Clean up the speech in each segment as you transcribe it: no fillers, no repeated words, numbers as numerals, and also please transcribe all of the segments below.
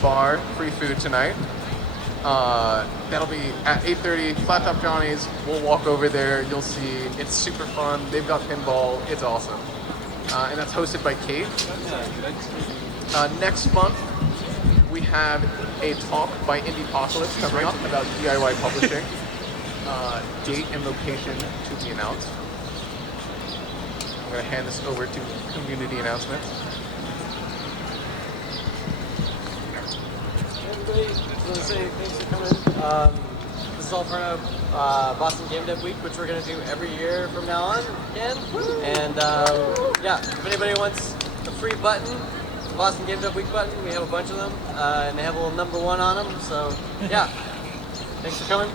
bar, free food tonight. That'll be at 8:30, Flat Top Johnny's. We'll walk over there, you'll see. It's super fun. They've got pinball. It's awesome. And that's hosted by Kate. Next month, we have a talk by Indiepocalypse coming up about DIY publishing. Date and location to be announced. I'm going to hand this over to community announcements. Hey everybody, just want to say thanks for coming. This is all part of Boston Game Dev Week, which we're going to do every year from now on again. And yeah, if anybody wants a free button, Boston Game Dev Week button, we have a bunch of them, and they have a little number 1 on them. So yeah, thanks for coming.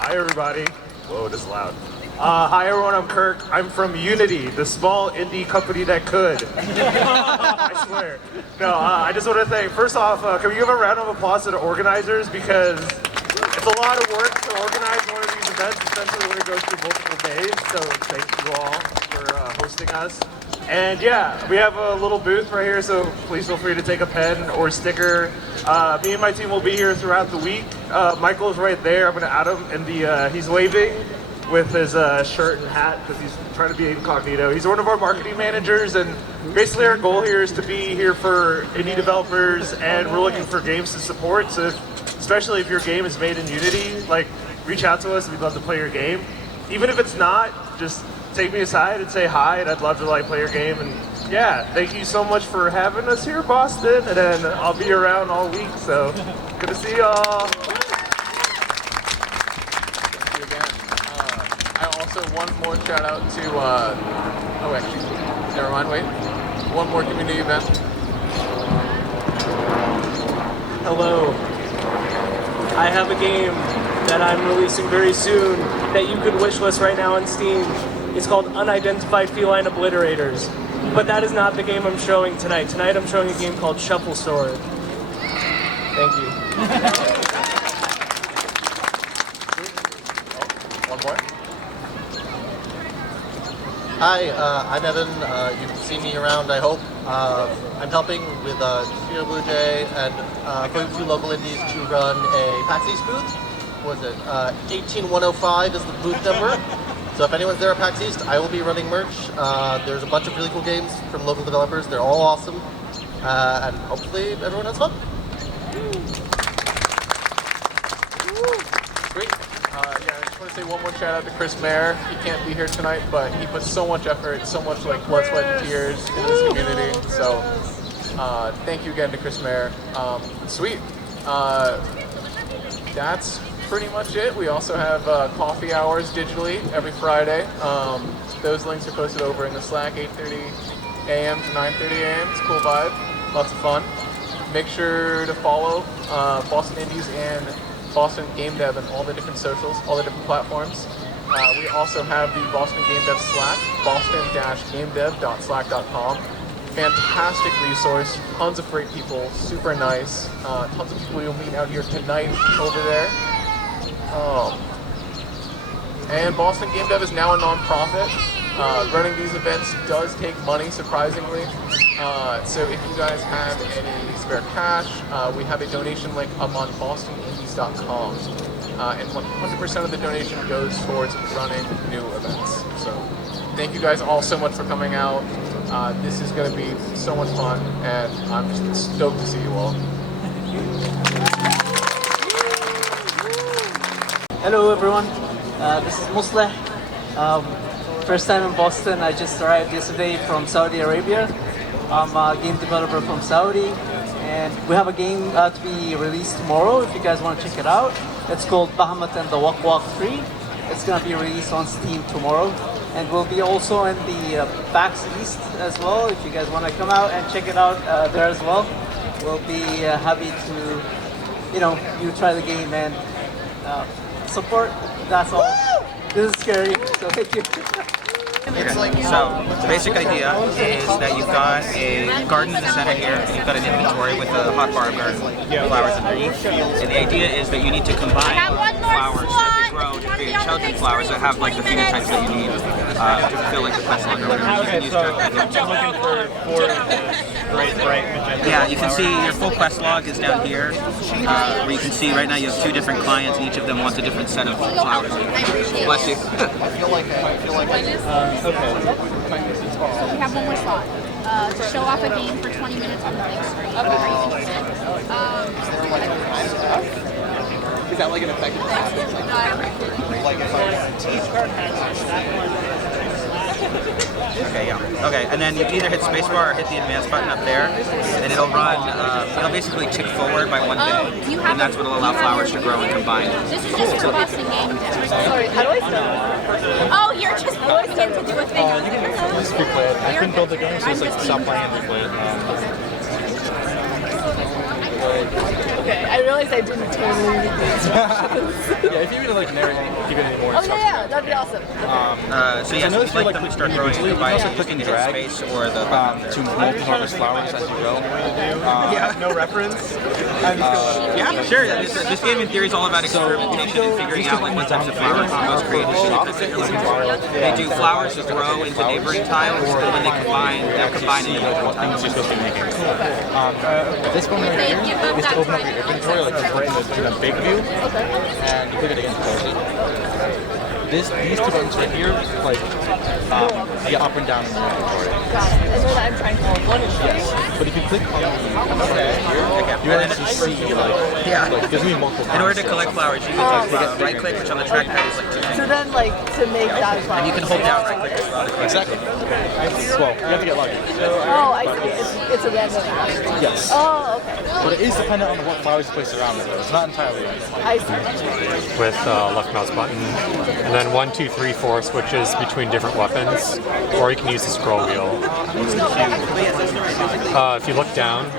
Hi everybody. Whoa, this is loud. Hi everyone, I'm Kirk. I'm from Unity, the small indie company that could. I swear. No, I just want to thank, first off, can we give a round of applause to the organizers, because it's a lot of work to organize one of these events, especially when it goes through multiple days, so thank you all for hosting us. And yeah, we have a little booth right here, so please feel free to take a pen or sticker. Me and my team will be here throughout the week. Michael's right there. I'm going to add him in the, he's waving with his shirt and hat because he's trying to be incognito. He's one of our marketing managers, and basically our goal here is to be here for indie developers, and we're looking for games to support. So especially if your game is made in Unity, like, reach out to us. We'd love to play your game. Even if it's not, just take me aside and say hi, and I'd love to play your game. And yeah, thank you so much for having us here, Boston, and then I'll be around all week, so good to see y'all. Thank you again. I also, one more shout out to, oh actually, never mind, wait. One more community event. Hello. I have a game that I'm releasing very soon that you could wishlist right now on Steam. It's called Unidentified Feline Obliterators. But that is not the game I'm showing tonight. Tonight I'm showing a game called Shuffle Sword. Thank you. One more. Hi, I'm Evan. You've seen me around, I hope. I'm helping with Studio Blue Jay and going through local indies to run a PAX East booth. What is it? 18105 is the booth number. So if anyone's there at PAX East, I will be running merch. There's a bunch of really cool games from local developers. They're all awesome. And hopefully everyone has fun. Great. Yeah, I just want to say one more shout out to Chris Mayer. He can't be here tonight, but he puts so much effort, so much blood, sweat, and tears in this community. So thank you again to Chris Mayer. Sweet. That's pretty much it. We also have coffee hours digitally every Friday. Those links are posted over in the Slack, 8:30 a.m. to 9:30 a.m. It's a cool vibe. Lots of fun. Make sure to follow Boston Indies and Boston Game Dev and all the different socials, all the different platforms. We also have the Boston Game Dev Slack, boston-gamedev.slack.com. Fantastic resource, tons of great people, super nice. Tons of people you'll meet out here tonight over there. And Boston Game Dev is now a non-profit. Running these events does take money, surprisingly. So if you guys have any spare cash, we have a donation link up on bostonindies.com. And 100% of the donation goes towards running new events. So thank you guys all so much for coming out. This is going to be so much fun, and I'm just stoked to see you all. Hello everyone, this is Musleh. First time in Boston. I just arrived yesterday from Saudi Arabia. I'm a game developer from Saudi, and we have a game to be released tomorrow if you guys want to check it out. It's called Bahamut and the Wak Wak 3. It's going to be released on Steam tomorrow, and we'll be also in the PAX East as well. If you guys want to come out and check it out there as well, we'll be happy to, you try the game and support. That's all. This is scary, so thank you. So the basic idea is that you've got a garden in the center here, and you've got an inventory with a hot bar garden with flowers underneath. And the idea is that you need to combine flowers that they grow to create children flowers that have the phenotypes that you need. to fulfill like the quest log or whatever. You can use trackpad here. I'm looking for bright magenta. Yeah, you can see your full quest log is down here, where you can see right now you have 2 different clients, and each of them wants a different set of flowers. Bless you. We have one more slot. To show off a game for 20 minutes on the big screen. Is that like an effective like if Each card has that one. Okay, yeah. Okay, and then you can either hit spacebar or hit the advanced button up there, and it'll run, it'll basically tick forward by 1 day, and that's what will allow flowers to grow and combine. This is just for Boston Game Day. Sorry, how do I start? Oh, you're just going in to do a thing. Just replay it. I couldn't build the game, so it's like stop playing and replay it. Okay, I realized I didn't totally read the instructions. Yeah, if you would like narrate, give it any more Oh yeah, that'd be awesome. So yes, if you'd like them to start growing, you can also click and hit space or the button to multi-harvest flowers as you go. Yeah, no reference. Yeah, sure. This game in theory is all about experimentation and figuring out like what types of flower combos create the types that you're looking for. They do flowers that grow into neighboring tiles, and when they combine, they'll combine into neighboring tiles. This one right here is to open up your inventory, like in a big view, and you click it again to close it. These 2 buttons right here, like, get up and down in your inventory. And then I'm trying to hold one is But if you click on the here, you actually see, like, gives me multiple In order to collect flowers, you can do right click, which on the trackpad is like 2 So fingers. then, like, to make that flower. And you can hold down right click as well to collect. Exactly. Well, you have to get lucky. Oh, I see. It's a random act. Yes. Oh, okay. But it is dependent on what flowers you place around it, though. It's not entirely random. I see. With left mouse button, and then 1, 2, 3, 4 switches between different weapons, or you can use the scroll wheel. If you look down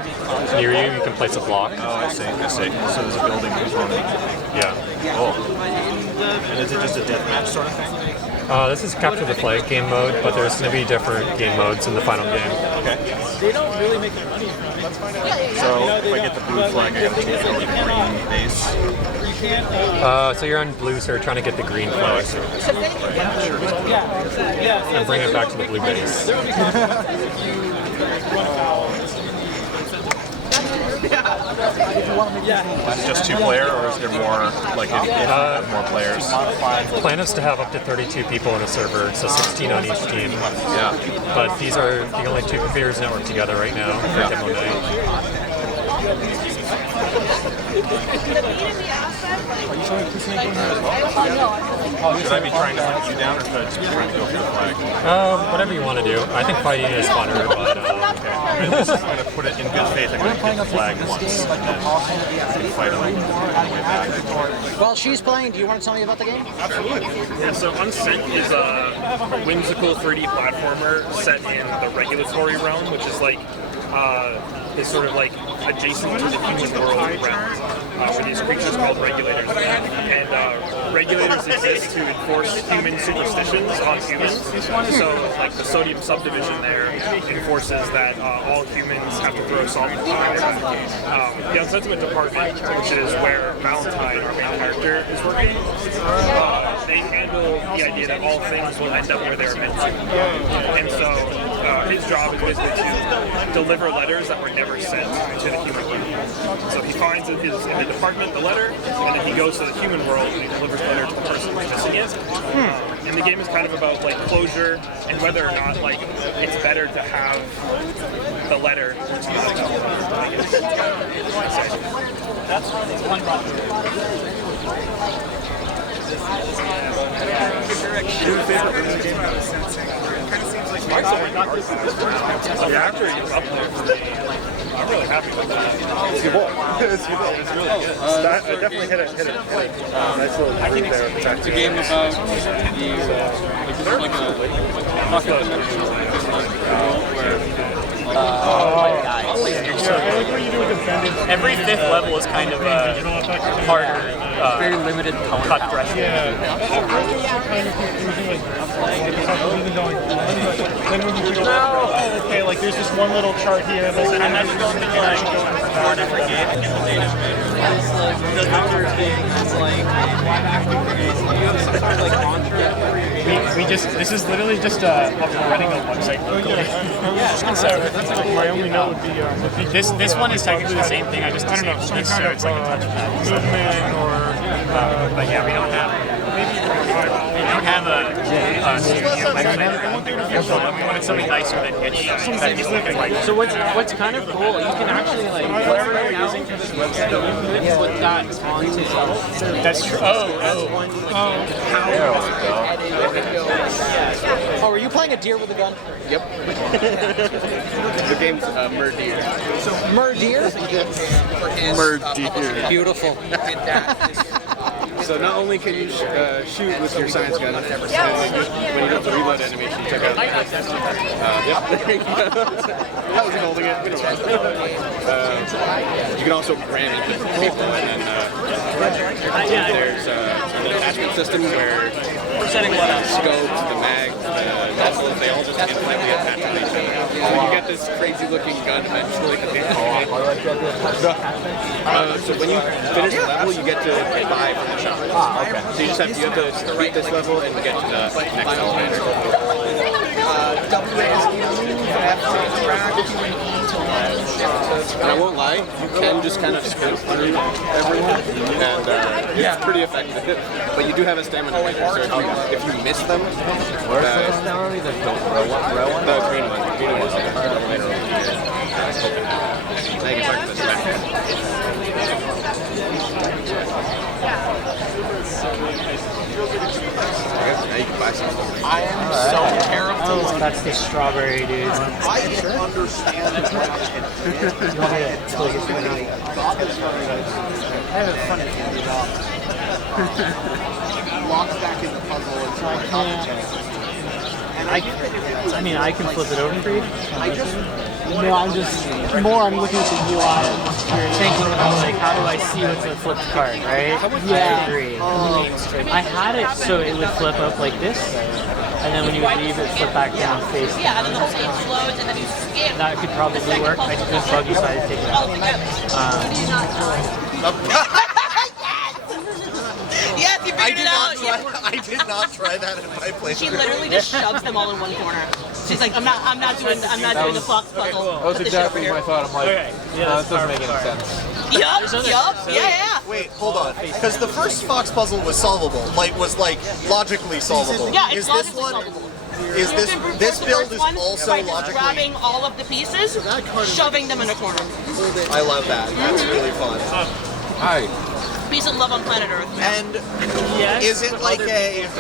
near you, you can place a block. Oh, I see. So there's a building component. Yeah. Oh. And is it just a deathmatch sort of thing? This is capture the flag game mode, but there's going to be different game modes in the final game. Okay. They don't really make their money from it. Let's find out. So if I get the blue flag, I gotta change it to the green base. So you're on blue, so you're trying to get the green flag and bring it back to the blue base. Is it just 2-player, or is there more, like, if you have more players? The plan is to have up to 32 people in a server, so 16 on each team. Yeah. But these are the only 2 computers networked together right now for demo night. Should I be trying to hunt you down, or should I just be trying to go for the flag? Whatever you want to do. I think fighting is funner, but I'm just going to put it in good faith. I'm going to get the flag once, and then fight on the way back. While she's playing, do you want to tell me about the game? Absolutely. Yeah, so Unsent is a whimsical 3D platformer set in the regulatory realm, which is like is sort of like adjacent to the human world realm, where these creatures called regulators. And regulators exist to enforce human superstitions on humans. So like the sodium subdivision there enforces that all humans have to throw salt in the fire. The Unsentiment department, which is where Valentine, our main character, is working, they handle the idea that all things will end up where they're meant to. And so his job is basically to deliver letters that were never sent to the human world. So he finds in the department the letter, and then he goes to the human world and he delivers the letter to the person who's missing it. And the game is kind of about like closure and whether or not like it's better to have the letter. That's one The actor is up there for me. I'm really happy with that. It's good ball. It's good ball. It's really good. I definitely hit it. Nice little move there with the back. It's a game about Every 5th level is kind of harder. Very limited cut threshold. Okay, like like there's this one little chart here. And I imagine going to like 4 different games. This is literally just running a website locally. My only note would be this one is technically the same thing. I just don't know. This so it's like a touchpad. But yeah, we don't have a studio we wanted something nicer than itch. So what's kind of cool, you can actually like whatever you're using for this website, you can put that onto That's true. Oh, are you playing a deer with a gun? Yep. The game's Murdeer. So Murdeer? Murdeer. Beautiful. So not only can you shoot with your science gun, when you do the reload animation, check out. Yep. There you go. How was he holding it? You can also ram into people, and there's an attachment system where scopes, the mags, muzzles, they all just instantly attach to each other. So you get this crazy looking gun eventually. So when you finish the level, you get to buy from the shop. So you have to beat this level and get to the next elevator. And I won't lie, you can just kind of sprint through everyone, and it's pretty effective. But you do have a stamina meter, so if you miss them, the green one. The green one is the elevator. Now you can talk to the smack. Now you can buy some stuff. I am so terrible. Oh, that's the strawberry, dude. I don't understand it. I have a funny candy dog. Locks back in the puzzle until I can't. I mean, I can flip it over for you. I'm looking at the UI and thinking about like how do I see what's a flipped card, right? Yeah. I agree. I had it so it would flip up like this, and then when you leave it flip back down face down. Yeah, and then the whole page slows and then you skip. That could probably work. I just buggy so I had to take it out. Yes, you figured it out. I did not try that in my place. She literally just shoves them all in one corner. She's like, I'm not doing the fox puzzle. That was exactly my thought. I'm like, no, that doesn't make any sense. Yup, yeah. Wait, hold on. Because the first fox puzzle was solvable. Was logically solvable. Yeah, it's is this one? solvable. Is this build is also by logically? grabbing all of the pieces, shoving them in a corner. I love that. That's really fun. Hi. Peace and love on planet Earth. And is it like a 0%,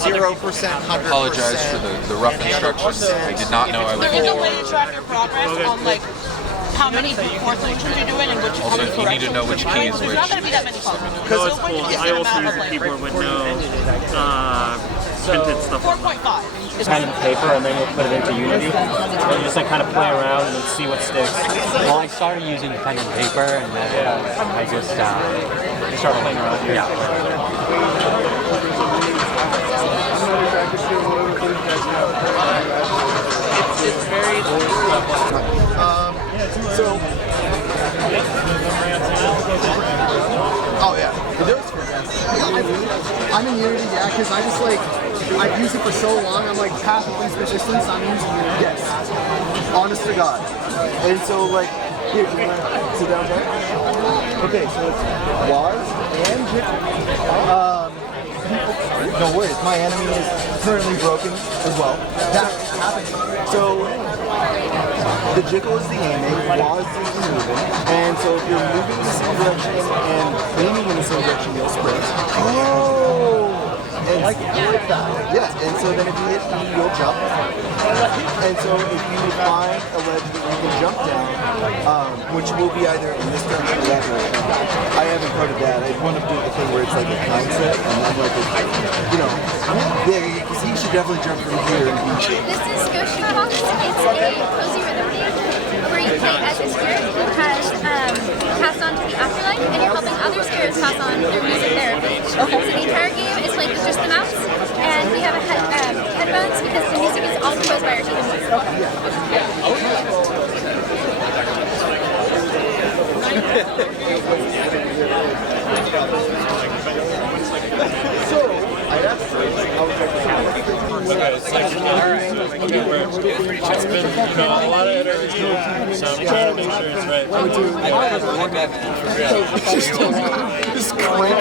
100%? Apologize for the rough instructions. I did not know I was. There is a way to track your progress on like how many four solutions you're doing and which. Also, you need to know which key is There's which. not going to be that many puzzles. No, it's cool. I also use a keyboard with no printed stuff. 4.5. Pen and paper, and then you'll put it into Unity. And you just like kind of play around and see what sticks. Well, I started using pen and paper, and then I just started playing around here. Yeah. It's very. Oh yeah. I'm in Unity, yeah, because I just I've used it for so long, I'm like half of least resistance, I'm using Unity. Yes. Honest to God. And so here, do you want to sit down there? Okay, so it's Waz and Jitter. No worries, my enemy is currently broken as well. That happens. So the Jickle is the aiming, Waz is the moving, and so if you're moving in the same direction and aiming in the same direction, you'll sprint. Oh! And like that. Yeah, and so then if you hit E, you'll jump. And so if you find a ledge that you can jump down, which will be either in this direction or that direction. I haven't heard of that. I want to do the thing where it's like a concept, and then because he should definitely jump from here and beat you. This is Yoshi Box. It's a cozy rhythm game where you play as a spirit who has passed on to the afterlife, and you're helping other spirits pass on their music therapy. Okay. So the entire game is played with just the mouse, and we have a head runs because the music is all composed by our team. It's been, a lot of interviews, some experience, right?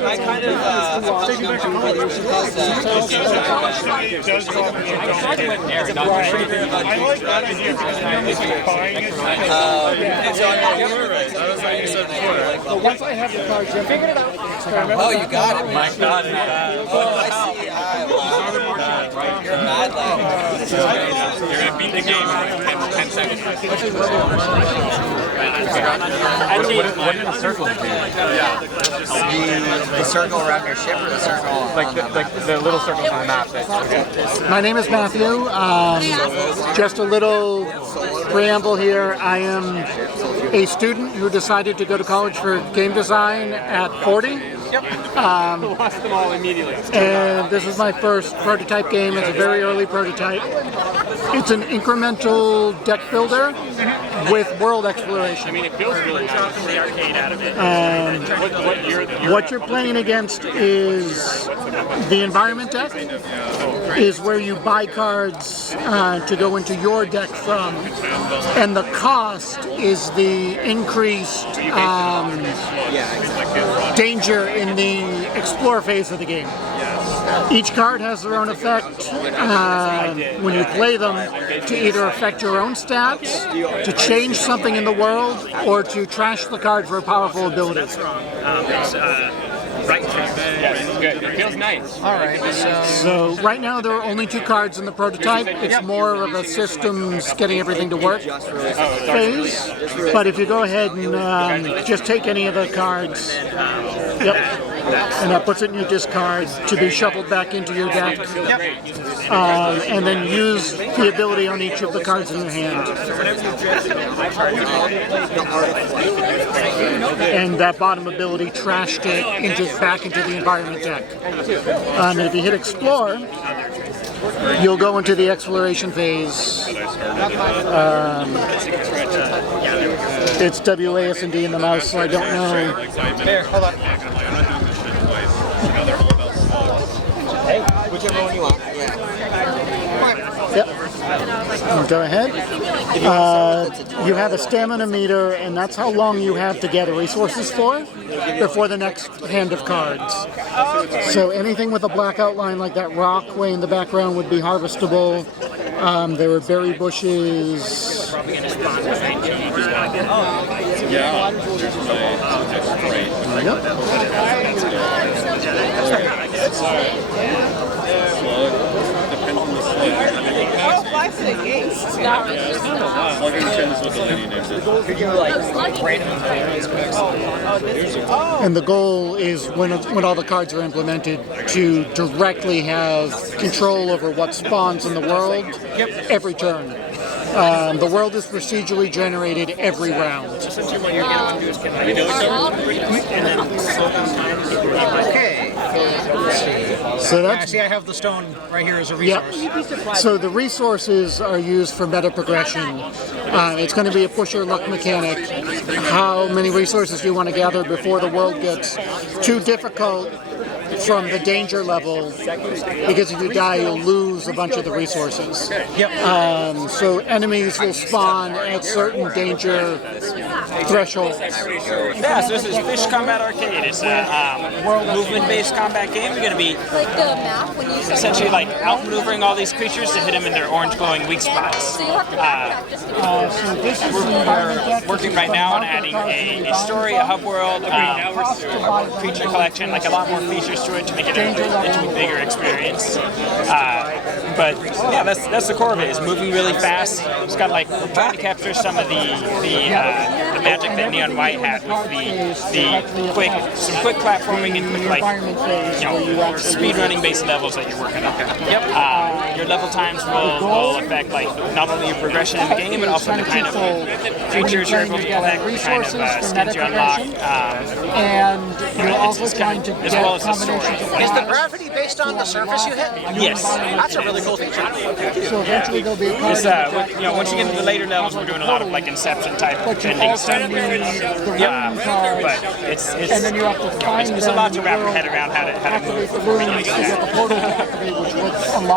I kind of once I have the cards, you figured it out. Oh, you got it. My God. Oh, I see. You're a mad lad. You're going to beat the game in 10 seconds. What do the circles do? The circle around your ship or the circle? Like the little circles on the map. My name is Matthew. Just a little preamble here. I am a student who decided to go to college for game design at 40. Lost them all immediately. And this is my first prototype game. It's a very early prototype. It's an incremental deck builder with world exploration. I mean, it feels really nice. The arcade out of it. What you're playing against is the environment deck, is where you buy cards to go into your deck from, and the cost is the increased danger in the explore phase of the game. Each card has their own effect when you play them, to either affect your own stats, to change something in the world, or to trash the card for a powerful ability. Good. It feels nice. All right. So right now there are only 2 cards in the prototype. It's more of a systems getting everything to work phase. But if you go ahead and just take any of the cards, and that puts it in your discard to be shuffled back into your deck. And then use the ability on each of the cards in your hand. And that bottom ability trashed it back into the environment deck. And if you hit explore, you'll go into the exploration phase. It's WASD in the mouse, so I don't know. There, hold on. Hey, whichever one you want. Yep. Go ahead. You have a stamina meter, and that's how long you have to gather resources for before the next hand of cards. So anything with a black outline like that rock way in the background would be harvestable. There were berry bushes. Yeah, there's slug. Depends on the slug. Oh, 5 to the gate. Slug intends what the lady names it. And the goal is, when all the cards are implemented, to directly have control over what spawns in the world every turn. The world is procedurally generated every round. Okay. So that's, see, I have the stone right here as a resource. Yep. So the resources are used for meta progression. It's going to be a push your luck mechanic. How many resources do you want to gather before the world gets too difficult from the danger level, because if you die, you'll lose a bunch of the resources. So enemies will spawn at certain danger thresholds. Yeah, so this is Fish Combat Arcade. It's a movement-based combat game. You're going to be essentially like outmaneuvering all these creatures to hit them in their orange glowing weak spots. We're working right now on adding a story, a hub world, a creature collection, like a lot more features to it to make it a bigger experience. But yeah, that's the core of it. Is moving really fast. It's got like, we're trying to capture some of the magic that Neon White had with some quick platforming and quick speed running based levels that you're working on. Your level times will affect like not only your progression in the game, but also the kind of features you're able to collect, the kind of skins you unlock, and you're also trying to as well as the story Is the gravity based on the surface you hit? Yes. That's a really cool feature. So eventually there'll be a card. Once you get into the later levels, we're doing a lot of like Inception type ending stuff. Yeah, but it's and then you have to find it's a lot to wrap your head around how to move.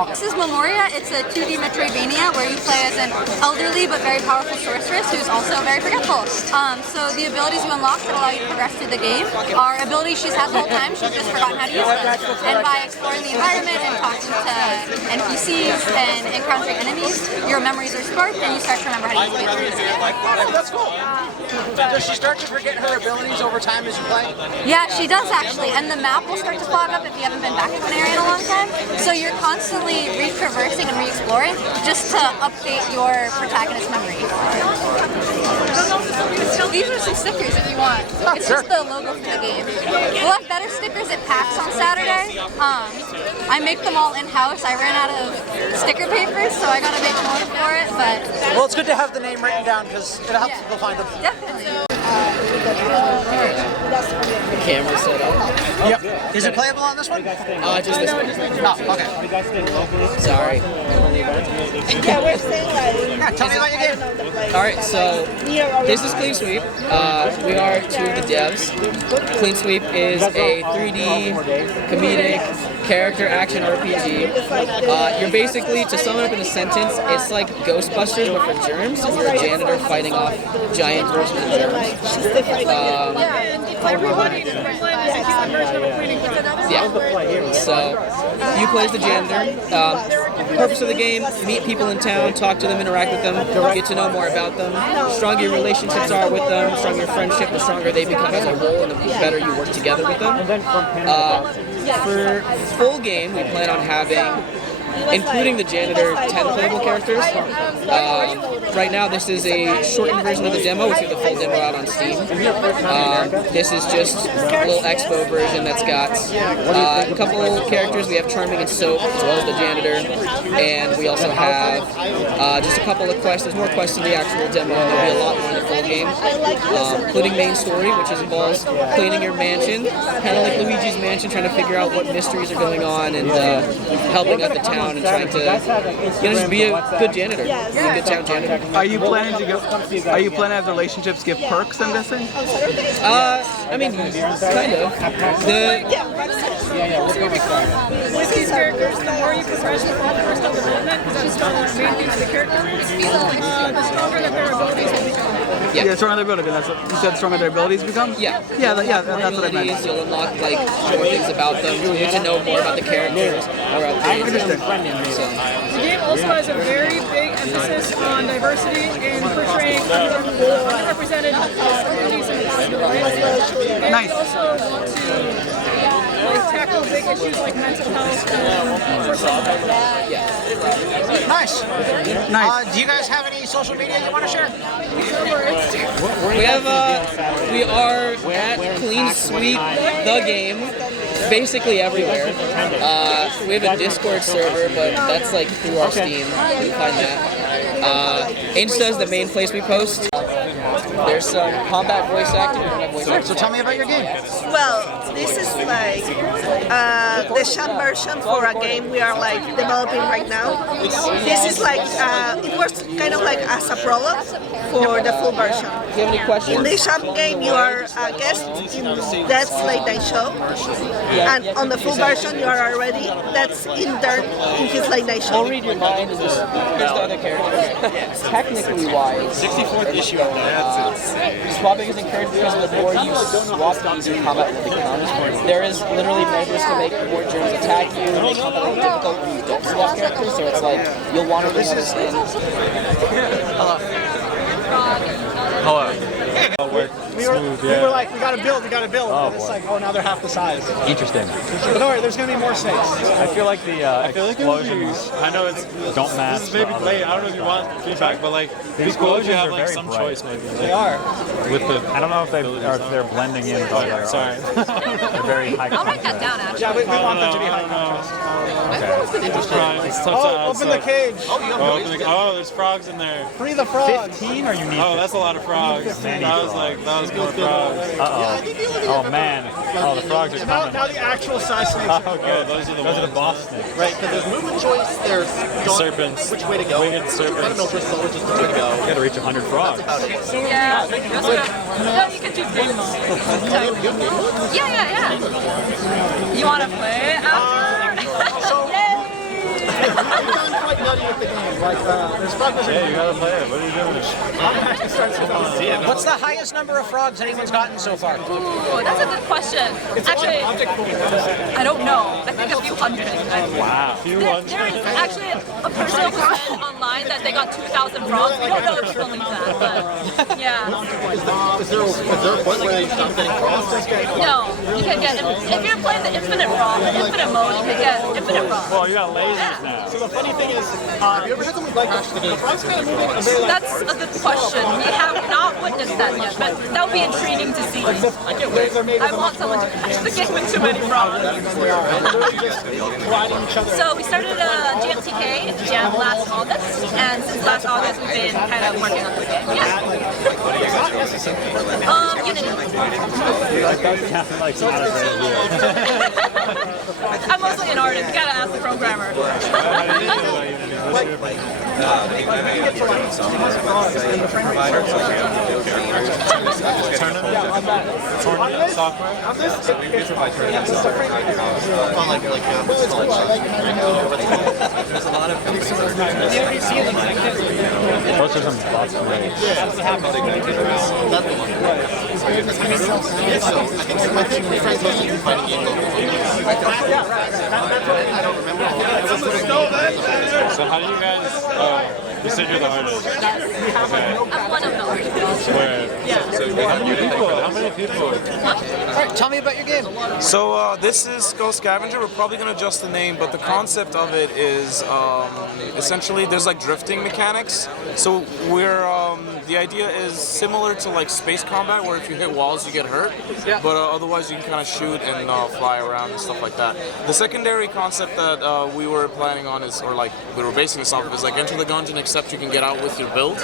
This is Memoria. It's a 2D Metroidvania where you play as an elderly but very powerful sorceress who's also very forgetful. So the abilities you unlock that allow you to progress through the game are abilities she's had the whole time, she's just forgotten how to use them. And by exploring the environment and talking to NPCs and encountering enemies, your memories are sparked and you start to remember how to use them. Oh, that's cool. Does she start to forget her abilities over time as you play? Yeah, she does actually, and the map will start to fog up if you haven't been back to an area in a long time. So you're constantly re-traversing and re-exploring just to update your protagonist's memory. These are some stickers if you want. It's just the logo from the game. We'll have better stickers at PAX on Saturday. I make them all in-house. I ran out of sticker papers, so I gotta make more for it. But well, it's good to have the name written down because it helps people find them. Definitely. Camera set up. Yep. Is it playable on this one? Just this one. Oh, okay. Sorry. Yeah, we're saying like. Tell me about your game. Alright, so this is Clean Sweep. We are two of the devs. Clean Sweep is a 3D comedic character action RPG. You're basically, to sum it up in a sentence, it's like Ghostbusters but for germs, and you're a janitor fighting off giant versions of germs. So you play as the janitor. Purpose of the game: meet people in town, talk to them, interact with them, get to know more about them. The stronger your relationships are with them, the stronger your friendship, the stronger they become as a whole, and the better you work together with them. For full game, we plan on having, including the janitor, 10 playable characters. Right now, this is a shortened version of the demo, which we have the full demo out on Steam. This is just a little expo version that's got a couple characters. We have Charming and Soap, as well as the janitor. And we also have just a couple of quests. There's more quests in the actual demo, and there'll be a lot more in the full game, including main story, which involves cleaning your mansion, kind of like Luigi's Mansion, trying to figure out what mysteries are going on and helping out the town and trying to just be a good janitor, be a good town janitor. Are you planning to have relationships give perks, I'm guessing? I mean, kind of. With these characters, the more you progress with all the personal development, because that's one of the main things of the character, the stronger that their abilities will become. Yeah, stronger their abilities. That's what you said. Stronger their abilities become. Yeah, that's what I meant. You'll unlock like more things about them. You get to know more about the characters. The game also has a very big emphasis on diversity and portraying underrepresented communities and possibilities. And we also want to tackle big issues like mental health and personal health. Nice. Do you guys have any social media you want to share? We are at Clean Sweep the game, basically everywhere. We have a Discord server, but that's like through our Steam. You can find that. Insta is the main place we post. There's some combat voice acting. So tell me about your game. Well, this is like the sham version for a game we are like developing right now. This is like it works kind of like as a prologue for the full version. Do you have any questions? In the sham game, you are a guest in That's Late Night Show, and on the full version, you are already that's intern in his Late Night Show. I'll read your mind. Here's the other character. Technically wise, 64th issue of that. Swapping is encouraged because the more you swap these in combat with the becomes. There is literally measures to make more germs attack you, make combat more difficult when you don't swap characters, so it's like you'll want to bring other skins. Hello. We were like, we gotta build. And it's like, oh, now they're half the size. Interesting. But don't worry, there's gonna be more snakes. I feel like the explosions I know it's don't match. This is maybe late. I don't know if you want feedback, but like the explosions you have like some choice maybe. They are. With the, I don't know if they're blending in. Sorry. They're very high. I'll write that down actually. Yeah, we want them to be high contrast. Open the cage. Oh, there's frogs in there. Free the frogs. 15 or you need? Oh, that's a lot of frogs. That was Oh man. Oh, the frogs are coming. Now the actual size snakes. Oh, good. Those are the boss snakes. Right, because there's movement choice, there's serpents. which way to go. Winged serpents. Fundamental choice is always just which way to go. You gotta reach 100 frogs. Yeah. No, you can do game mode. Yeah. You want to play after? I've gone quite nutty with the game. Like, there's frogs. Yeah, you gotta play it. What are you doing? What's the highest number of frogs anyone's gotten so far? Ooh, that's a good question. Actually, I don't know. I think a few hundred. Wow. There is actually a person who said online that they got 2,000 frogs. We don't know if you believe that, but yeah. Is there a point where you stop getting frogs? No, you can get, if you're playing the infinite mode, you can get infinite frogs. Well, you got lasers now. So the funny thing is, have you ever had something like the frogs kind of moving a very like... That's a good question. We have not witnessed that yet, but that would be intriguing to see. I want someone to catch the game with too many frogs. So we started GMTK in Jam last August, and since last August we've been kind of working on the game. Yeah. Unity. I'm mostly an artist. You gotta ask the programmer. There's a lot of Those are some boss snakes. So how do you guys? You said you're the artist. I'm one of them. Where? So how many people? Alright, tell me about your game. So this is Go Scavenger. We're probably going to adjust the name, but the concept of it is essentially there's like drifting mechanics. So we're the idea is similar to like space combat, where if you hit walls you get hurt, but otherwise you can kind of shoot and fly around and stuff like that. The secondary concept that we were planning on is, or like we were basing this off of, is like enter the dungeon except you can get out with your build.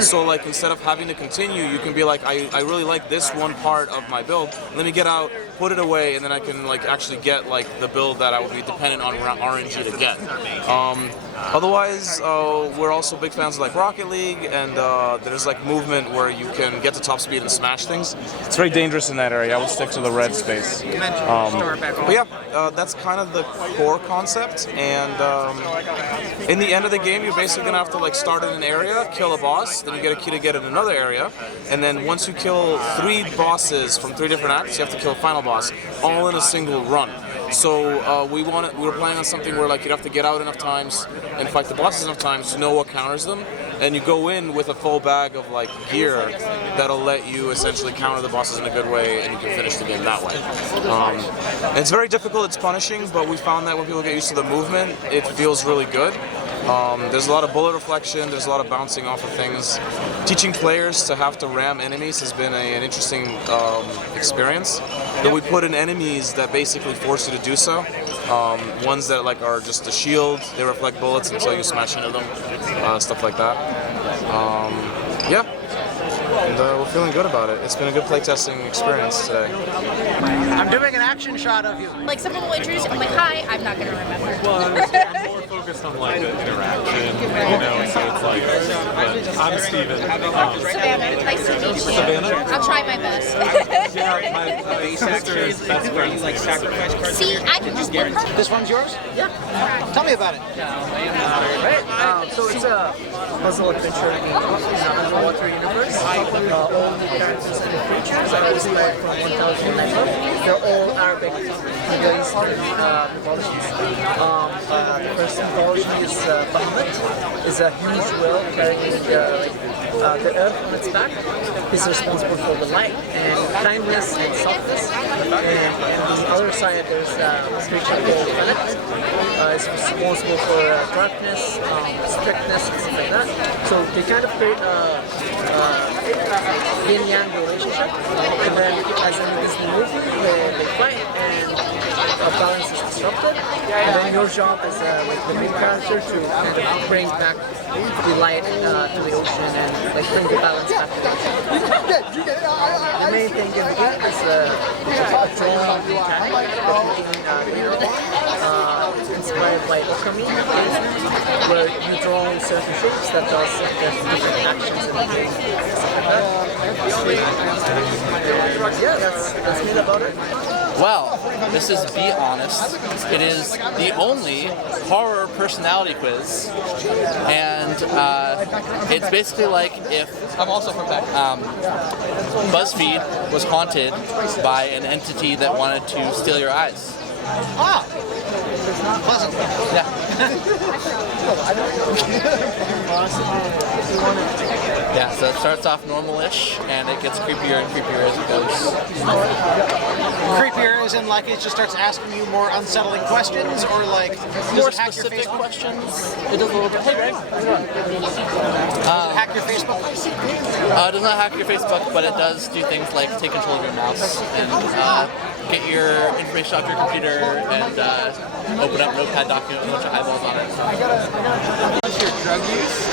So like instead of having to continue, you can be like, I really like this one part of my build, let me get out, put it away, and then I can like actually get like the build that I would be dependent on RNG to get. Otherwise, we're also big fans of like Rocket League, and there's like movement where you can get to top speed and smash things. It's very dangerous in that area. I would stick to the red space. But yeah, that's kind of the core concept, and in the end of the game, you're basically gonna have to like start in an area, kill a boss, then you get a key to get in another area, and then once you kill 3 bosses from 3 different acts, you have to kill a final boss, all in a single run. So we were planning on something where like you'd have to get out enough times and fight the bosses enough times to know what counters them, and you go in with a full bag of like gear that'll let you essentially counter the bosses in a good way, and you can finish the game that way. It's very difficult, it's punishing, but we found that when people get used to the movement, it feels really good. There's a lot of bullet reflection, there's a lot of bouncing off of things. Teaching players to have to ram enemies has been an interesting experience. But we put in enemies that basically force you to do so. Ones that like are just a shield, they reflect bullets until you smash into them, stuff like that. Yeah. And we're feeling good about it. It's been a good playtesting experience today. I'm doing an action shot of you. Like someone will introduce you, I'm like, hi, I'm not gonna remember. I'm more focused on like the interaction, you know, so it's like, I'm Steven. Savannah, nice to meet you. Savannah? I'll try my best. My sister's best friend. See, I can just get her. This one's yours? Yeah. Tell me about it. So it's a puzzle adventure game in an underwater universe. All the characters and creatures are inspired from 1000 Level. They're all Arabic Middle Eastern mythologies. The first mythology is Bahamut. It's a huge whale carrying the earth on its back. He's responsible for the light and kindness and softness. And on the other side, there's a creature called Planet. It's responsible for darkness, strictness, and stuff like that. So So they kind of create a yin-yang relationship, and then as in this movie, they fight and balance is disrupted, and then your job as the main character to kind of bring back the light to the ocean and bring the balance back to the ocean. The main thing in the game is drawing mechanic, inspired by alchemy, where you draw certain shapes that does different actions in the game. Yeah, that's it about it. Well, this is Be Honest. It is the only horror personality quiz, and it's basically like if BuzzFeed was haunted by an entity that wanted to steal your eyes. Ah! Pleasant. Yeah. Yeah, so it starts off normal-ish, and it gets creepier and creepier as it goes. Creepier as in like it just starts asking you more unsettling questions, or like More does it hack your specific Facebook? questions. It does a little bit. Hey, Greg. Does it hack your Facebook? It does not hack your Facebook, but it does do things like take control of your mouse and get your information off your computer and open up Notepad document with a bunch of eyeballs on it. Your drug use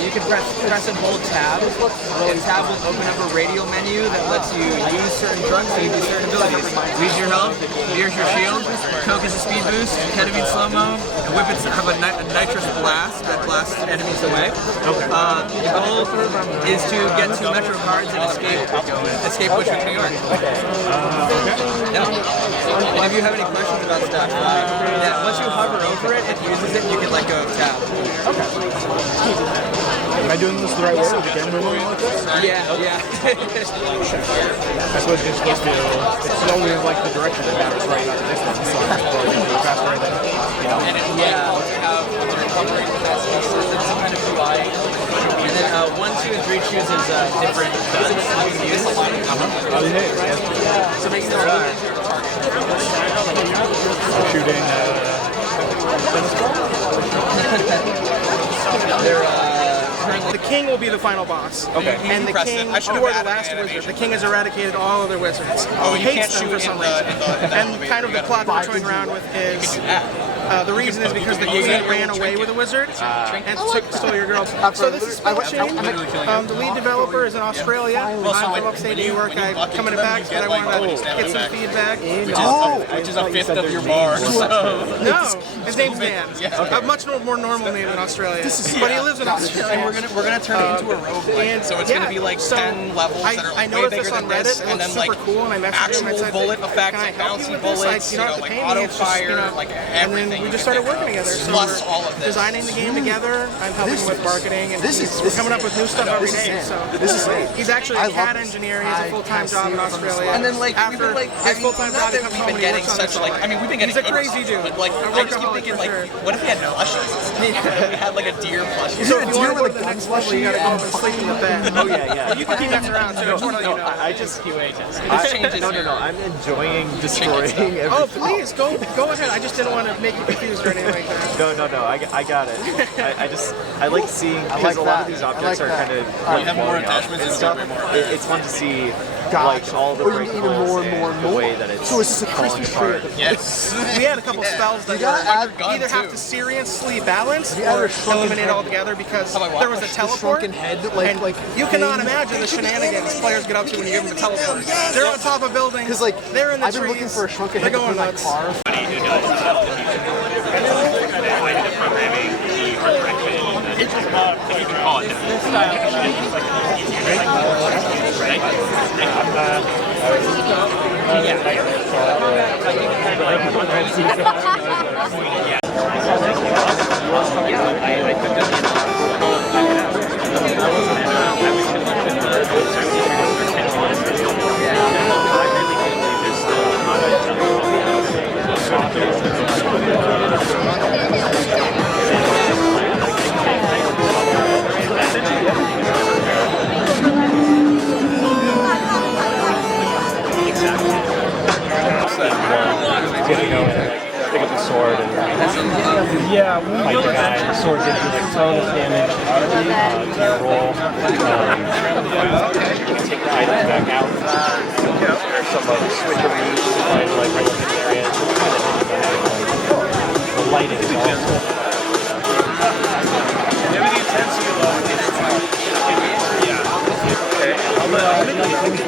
you can press and hold tab, and tab will open up a radial menu that lets you use certain drugs to give you certain abilities. Read your health, beer's your shield, coke is a speed boost, ketamine slow-mo, and whippets have a nitrous blast that blasts enemies away. The goal is to get 2 Metro cards and escape Bushwick, New York. Yeah. And if you have any questions about stuff, once you hover over it, it uses it, and you can let go of tab. Okay. Am I doing this the right way with the camera moving like this? Yeah. That's what it's supposed to do. It's only like the direction that matters, right? Not the distance. So I'm faster right there. And it, kind of UI. And then 1, 2, and 3 chooses different guns you can use. So it makes it really easier to target. Shooting. The king will be the final boss. Okay. And the king, you are the last wizard. The king has eradicated all other wizards. Oh, He you hates them for some reason. And kind of the plot we're toying around with is the reason is because the king ran away with a wizard and stole your girl. So this is Spell Chain. The lead developer is in Australia. I'm from upstate New York. I'm coming back, but I want to get some feedback. Which is a fifth of your bar. No, his name's Dan. A much more normal name in Australia. But he lives in Australia. And we're gonna turn it into a roguelike. So it's gonna be like 10 levels that are I way noticed bigger this than on this, Reddit. and then like cool, and I messaged him and actual said, bullet effects, "Can I like help you bouncy with this? bullets, You don't have to like pay me. auto It's just, fire, like and then we just started working together. So plus we're all of this. designing the game together. I'm helping with marketing, and we're coming up with new stuff every day. So he's actually a CAD engineer. He has a full-time job in Australia. And then like after his full-time job, he comes home and he works on such this. like I mean we've been getting He's a crazy dude. but like I just keep thinking like what if we had plushies? We had like a deer plushie. So if you want to go to the next level, you gotta go up and sleep in the bed. Oh yeah. Well, you can keep that around too. I just want to let you know. I just QA test. No. I'm enjoying destroying everything. Oh please go ahead. I just didn't want to make you confused or anything like that. No. I got it. I like seeing because a lot of these objects are kind of have more attachments and stuff. It's fun to see like all the break holes and the way that it's falling apart. Yes. We had a couple spells that either have to seriously balance or eliminate altogether because there was a teleport. And you cannot imagine the shenanigans players get up to when you give them a teleport. They're on top of buildings. They're in the trees. I've been looking for a shrunken head to put in my car. It's just not, you can call it that. pick up the sword and fight the guy. The sword gives you like bonus damage to your roll. You can take the item back out. There's some switcheroos to find like relevant areas. The lighting is also. Yeah. Okay.